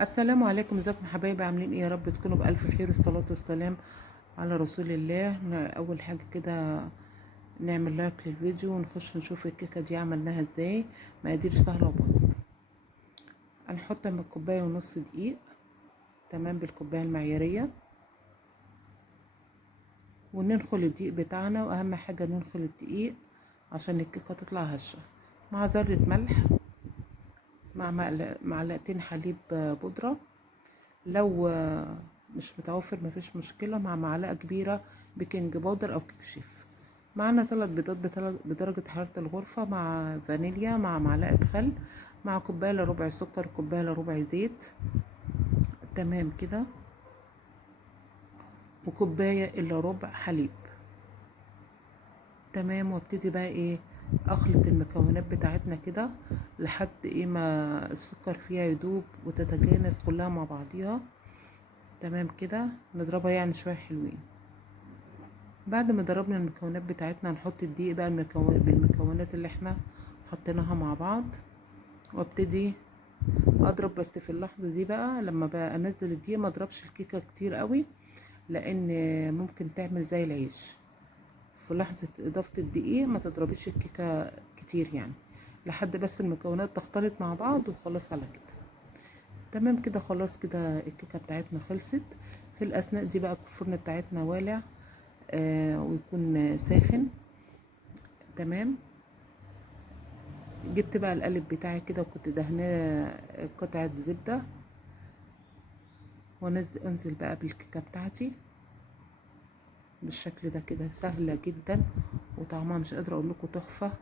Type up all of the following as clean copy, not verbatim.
السلام عليكم، ازيكم حبايبي؟ عاملين ايه؟ يا رب تكونوا بألف خير، والصلاة والسلام على رسول الله. اول حاجة كده نعمل لايك للفيديو ونخش نشوف الكيكة دي عملناها ازاي. مقادير سهلة وبسيطة. هنحط من كوباية ونص دقيق، تمام، بالكوباية المعيارية، وننخل الدقيق بتاعنا. واهم حاجة ننخل الدقيق عشان الكيكة تطلع هشة، مع ذرة ملح، مع معلقتين حليب بودرة. لو مش متوفر مفيش مشكلة، مع معلقة كبيرة بيكنج باودر او كيك شيف. معانا 3 بيضات بدرجة حرارة الغرفة، مع فانيليا، مع معلقة خل، مع كوباية الا ربع سكر، كوباية الا ربع زيت، تمام كده، وكوباية الا ربع حليب، تمام. وابتدي بقى ايه، اخلط المكونات بتاعتنا كده لحد ايه ما السكر فيها يدوب وتتجانس كلها مع بعضيها، تمام كده. نضربها يعني شوية حلوين. بعد ما ضربنا المكونات بتاعتنا نحط الدقيق بقى بالمكونات اللي احنا حطيناها مع بعض، وابتدي اضرب. بس في اللحظة دي بقى لما بقى انزل الدقيق ما اضربش الكيكة كتير قوي، لان ممكن تعمل زي العيش. في لحظة اضافة الدقيق ما تضربيش الكيكة كتير يعني، لحد بس المكونات تختلط مع بعض، وخلاص على كده، تمام كده. خلاص كده الكيكة بتاعتنا خلصت. في الاثناء دي بقى الفرن بتاعتنا والع ويكون ساخن، تمام. جبت بقى القالب بتاعي كده، وكنت دهناه قطعة زبدة، انزل بقى بالكيكة بتاعتي بالشكل ده كده. سهلة جدا وطعمها مش قادرة اقول لكم تحفة،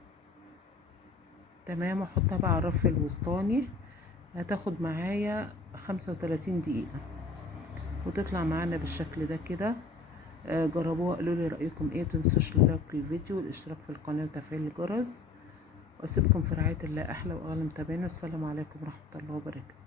تمام. واحطها بقى على الرف الوسطاني. هتاخد معايا 35 دقيقة وتطلع معانا بالشكل ده كده. جربوها، قولوا لي رأيكم ايه. متنسوش اللايك للفيديو والاشتراك في القناة وتفعيل الجرس. واسيبكم في رعاية الله، احلى واغلى متابعين. والسلام عليكم ورحمة الله وبركاته.